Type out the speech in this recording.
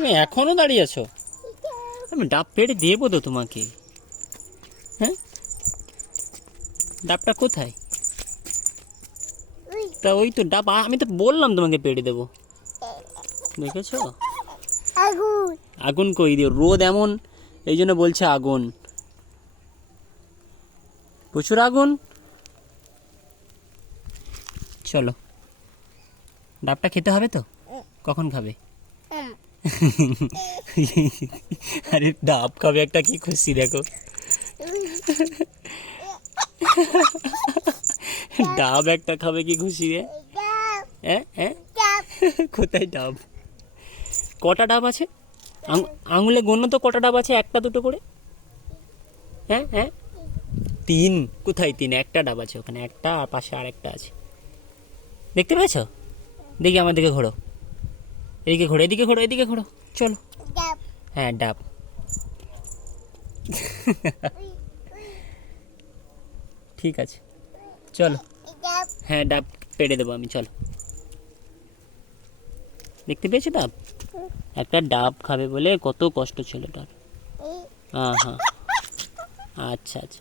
তুমি এখনো দাঁড়িয়ে আছো? আমি ডাব পেড়ে দেবো তো তোমাকে। হ্যাঁ, ডাবটা কোথায়? তা ওই তো ডাব, আমি তো বললাম তোমাকে পেড়ে দেবো। দেখেছো? আগুন। আগুন কই দিও, রোদ এমন, এই জন্য বলছে আগুন। প্রচুর আগুন। চলো, ডাবটা খেতে হবে তো? কখন খাবে? আরে ডাব খাবে, একটা কি খুশি দেখো। ডাব একটা খাবে, কি খুশি রে। হ্যাঁ হ্যাঁ, কোথায় ডাব? কটা ডাব আছে? আঙুলে গোনো তো কটা ডাব আছে, একটা দুটো করে। হ্যাঁ হ্যাঁ, তিন। কোথায় তিন? একটা ডাব আছে ওখানে, একটা আর পাশে আর একটা আছে, দেখতে পেয়েছো? দেখি আমার দিকে ঘোরো, এদিকে ঘোরো, এদিকে ঘোরো, এদিকে ঘোরো। চলো। হ্যাঁ, ডাব। ঠিক আছে, চলো। হ্যাঁ, ডাব পেড়ে দেবো আমি, চলো। দেখতে পেয়েছো ডাব? একটা ডাব খাবে বলে কত কষ্ট ছিল তার। হ্যাঁ হ্যাঁ, আচ্ছা আচ্ছা।